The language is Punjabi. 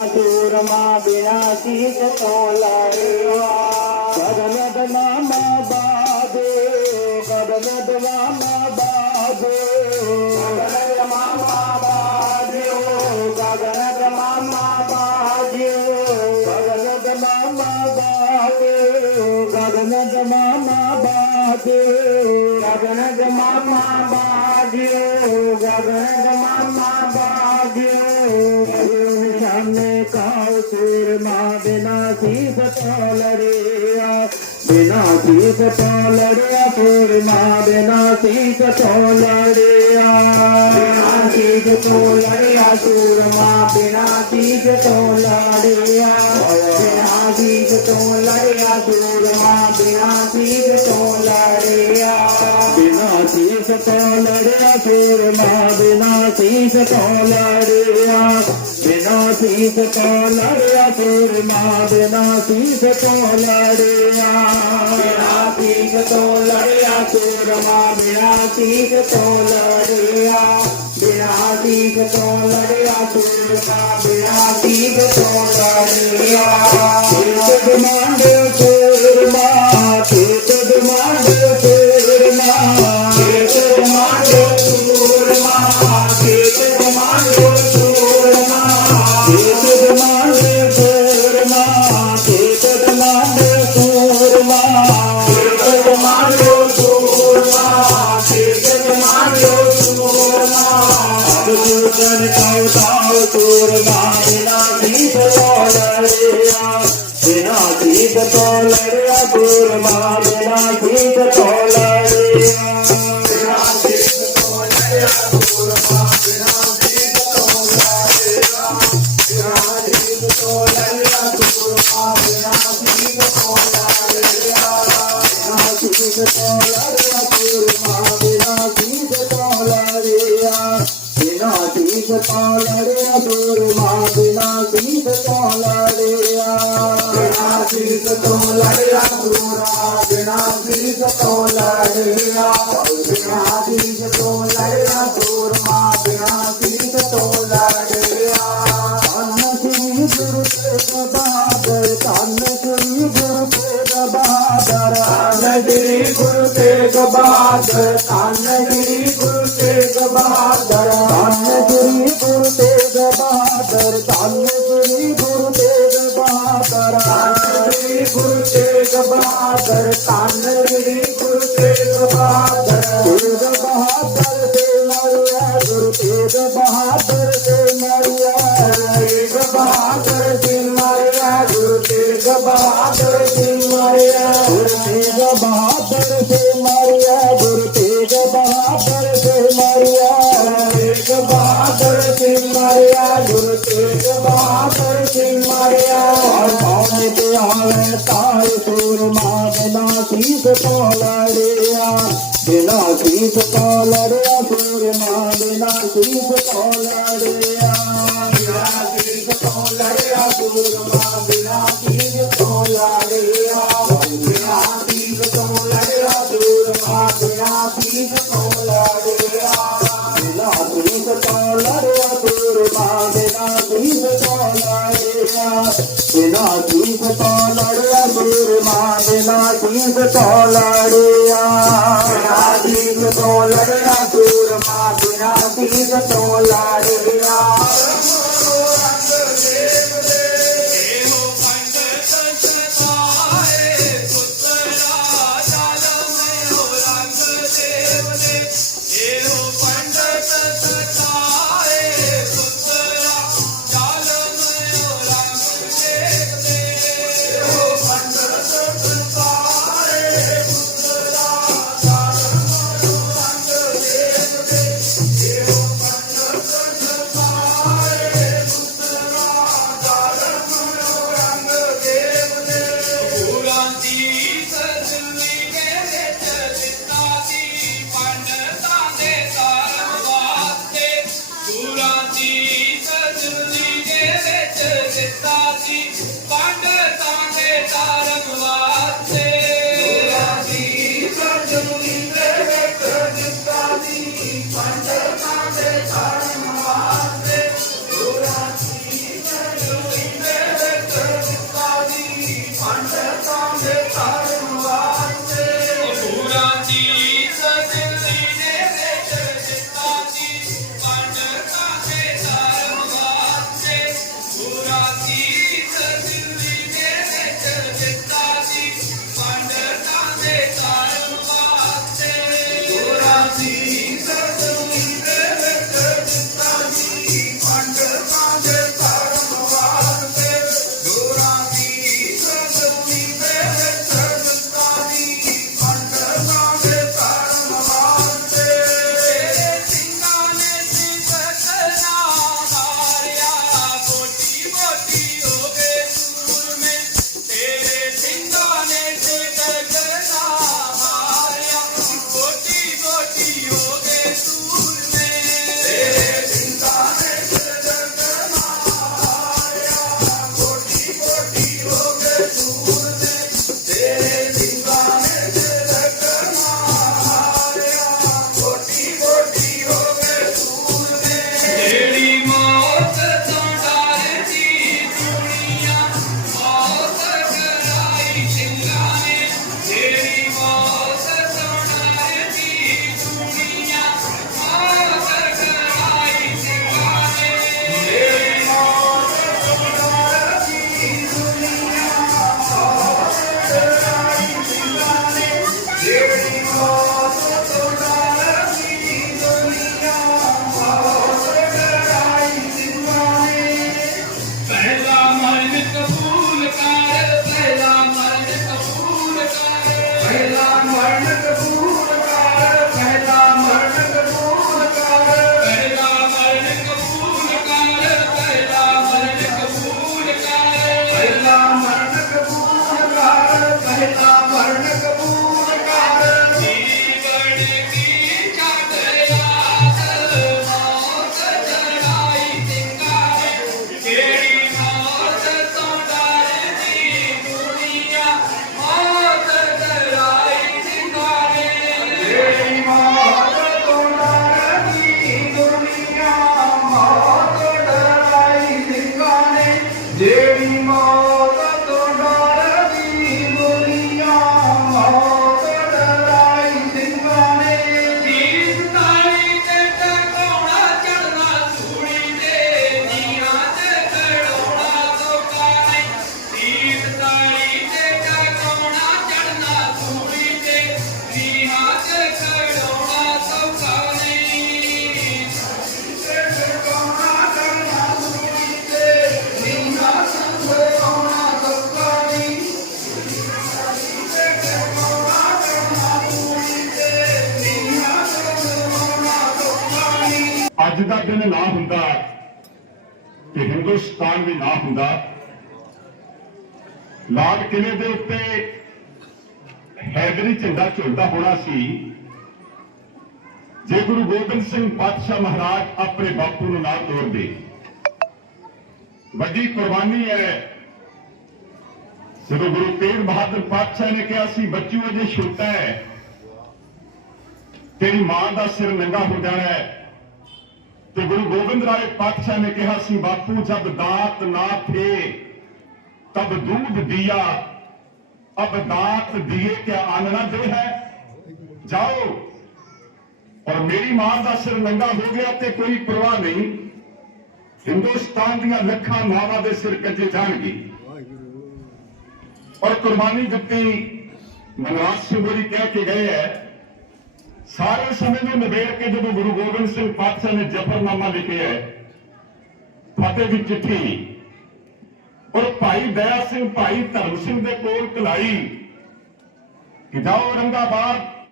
મધુરમાં બિનાસી કદનદમાં મા બાદે કદનદમાં મા બાદે કદનદમાં મા બાદે કદનદમાં મા બાદે કદનદમાં મા બાદે કદનદમાં ਸੀਤ ਤੋਂ ਲੜਿਆ ਪੂਰਮਾ ਬਿਨਾ ਸੀਤ ਤੋਂ ਲੜਿਆ। ਬਿਨਾ ਸੀਤ ਤੋਂ ਲੜਿਆ ਪੂਰਮਾ ਬਿਨਾ ਸੀਤ ਤੋਂ ਲੜਿਆ। ਬਿਨਾ ਸੀਤ ਤੋਂ ਲੜਿਆ ਪੂਰਮਾ ਬਿਨਾ ਸੀਤ ਤੋਂ ਲੜਿਆ। ਬਿਨਾ ਸੀਤ ਤੋਂ ਲੜਿਆ ਪੂਰਮਾ ਬਿਨਾ ਸੀਤ ਤੋਂ ਲੜਿਆ। ਨਾ ਸੀਸ ਤੋਂ ਲੜਿਆ ਤੇਰੇ ਮਾਂ ਦੇ ਨਾ ਸੀਸ ਤੋਂ ਲੜਿਆ। ਨਾ ਸੀਸ ਤੋਂ ਲੜਿਆ ਤੇਰੇ ਮਾਂ ਬਿਨਾ ਸੀਸ ਤੋਂ ਲੜਿਆ। ਬਿਨਾ ਸੀਸ ਤੋਂ ਲੜਿਆ ਤੇਰੇ ਮਾਂ ਬਿਨਾ ਸੀਸ ਤੋਂ ਲੜਿਆ। ਤੇਰੇ ਮਾਂ ਤੋਂ ਲੜਿਆ ਬਿਨਾ ਦੀਦ ਤੋਂ ਲੜਿਆ ਗੁਰਮਾ ਬਿਨਾ ਦੀਦ ਤੋਂ ਲੜਿਆ ਬਿਨਾ ਦੀਦ ਤੋਂ ਲੜਿਆ ਗੁਰਮਾ ਬਿਨਾ ਦੀਦ ਤੋਂ ਲੜਿਆ ਬਿਨਾ ਦੀਦ ਤੋਂ ਲੜਿਆ ਗੁਰਮਾ ਬਿਨਾ ਦੀਦ ਤੋਂ ਲੜਿਆ ਬਿਨਾ ਦੀਦ ਤੋਂ ਲੜਿਆ ਗੁਰਮਾ ਬਿਨਾ ਦੀਦ ਤੋਂ ਲੜਿਆ ਬਿਨਾ ਦੀਦ ਤੋਂ ਵੀਰ ਤੋਂ ਲੜਿਆ ਬਿਨਾ ਵੀਰ ਤੋਂ ਲੜਿਆ ਦੂਰ ਮਾ ਬਿਨਾ ਵੀਰ ਤੋਂ ਲੜਿਆ ਅੰਨ ਕੀ ਗੁਰੂ ਤੇ ਬਹਾਦਰ ਕੰਨ ਕੀ ਗੁਰੂ ਤੇ ਬਹਾਦਰ ਅੰਨ ਕੀ ਗੁਰੂ ਤੇ ਬਹਾਦਰ ਕੰਨ ਕੀ ਸ਼ੇਰ ਬਹਾਦਰ ਦੇ ਮਾਰਿਆ ਸ਼ੇਰ ਬਹਾਦਰ ਦੇ ਮਾਰਿਆ, ਗੁਰੂ ਤੇਗ ਬਹਾਦਰ ਦੇ ਮਾਰਿਆ। ਗੁਰੂ ਤੇਗ ਬਹਾਦਰ ਦੇ ਮਾਰਿਆ, ਗੁਰੂ ਤੇਗ ਬਹਾਦਰ ਦੇ ਮਾਰਿਆ। ਤੇਗ ਬਹਾਦਰ ਦੇ ਮਾਰਿਆ, ਗੁਰੂ ਤੇਗ ਬਹਾਦਰ ਦੇ ਮਾਰਿਆ। ਹਰ ਭਾਵੇਂ ਤੇ ਆਵੇ ਤਾਰੇ ਤੂਰ ਮਾਗਦਾ ਸੀਸ ਤੋਂ ਲੜਿਆ। ਬਿਨਾ ਸੀਸ ਤੋਂ ਲੜਿਆ ਪੂਰਨਾ ਬਿਨਾ ਸੀਸ ਤੋਂ ਲੜਿਆ ਬਿਨਾ ਸੀਸ ਤੋਂ ਲੜਿਆ ਪੂਰਨਾ ਬਿਨਾ ਸੀਸ ਤੋਂ ਲੜਿਆ ਬਿਨਾ ਸੀਸ ਤੋਂ ਲੜਿਆ ਪੂਰਨਾ ਬਿਨਾ ਸੀਸ ਤੋਂ ਤੇਰੇ ਮਾਂ ਦੇ ਨਾਂ ਦੀਪ ਤੋਂ ਲੜਿਆ। ਨਾ ਦੀਪ ਤੋਂ ਲੜਨਾ ਦੂਰ ਮਾਂ ਦੇ ਨਾਂ ਦੀਪ ਤੋਂ ਲੜਿਆ। ਨਾ ਹੁੰਦਾ ਤੇ ਹਿੰਦੁਸਤਾਨ ਵੀ ਨਾ ਹੁੰਦਾ। ਲਾਲ ਕਿਲੇ ਦੇ ਉੱਤੇ ਹੈਦਰੀ ਝੰਡਾ ਝੁਲਦਾ ਹੋਣਾ ਸੀ। ਜੇ ਗੁਰੂ ਗੋਬਿੰਦ ਸਿੰਘ ਪਾਤਸ਼ਾਹ ਮਹਾਰਾਜ ਆਪਣੇ ਬਾਪੂ ਨੂੰ ਨਾ ਤੋੜਦੇ ਵੱਡੀ ਕੁਰਬਾਨੀ ਹੈ। ਜਦੋਂ ਗੁਰੂ ਤੇਗ ਬਹਾਦਰ ਪਾਤਸ਼ਾਹ ਨੇ ਕਿਹਾ ਸੀ ਬੱਚੂ ਅਜੇ ਛੋਟਾ ਹੈ। ਤੇਰੀ ਮਾਂ ਦਾ ਸਿਰ ਨੰਗਾ ਹੋ ਜਾਣਾ ਹੈ। ਤੇ ਗੁਰੂ ਗੋਬਿੰਦ ਰਾਏ ਪਾਤਸ਼ਾਹ ਨੇ ਕਿਹਾ ਸੀ, ਬਾਪੂ, ਜਦ ਦਾਤ ਨਾ ਥੇ, ਤਬ ਦੂਧ ਦਿਆ। ਅਬ ਦਾਤ ਦਿਏ ਕਿਆ ਆਨਣਾ ਦੇ ਹੈ। ਜਾਓ। ਔਰ ਮੇਰੀ ਮਾਂ ਦਾ ਸਿਰ ਨੰਗਾ ਹੋ ਗਿਆ ਤੇ ਕੋਈ ਪਰਵਾਹ ਨਹੀਂ। ਹਿੰਦੁਸਤਾਨ ਦੀਆਂ ਲੱਖਾਂ ਮਾਵਾਂ ਦੇ ਸਿਰ ਕੱਜੇ ਜਾਣਗੇ। ਔਰ ਕੁਰਬਾਨੀ ਦਿੱਤੀ। ਮਨਵਾਸ ਸਿੰਘ ਜੀ ਕਹਿ ਕੇ ਗਏ ਹੈ ਸਾਰੇ ਸਮੇਂ ਨੂੰ ਨਿਬੇੜ ਕੇ ਜਦੋਂ ਗੁਰੂ ਗੋਬਿੰਦ ਸਿੰਘ ਪਾਤਸ਼ਾਹ ਨੇ ਜਫਰਨਾਮਾ ਲਿਖਿਆ ਹੈ ਫਤਿਹ ਦੀ ਚਿੱਠੀ ਔਰ ਭਾਈ ਦਇਆ ਸਿੰਘ, ਭਾਈ ਧਰਮ ਸਿੰਘ ਦੇ ਕੋਲ ਕਲਾਈ ਕਿ ਜਾਓ ਔਰੰਗਾਬਾਦ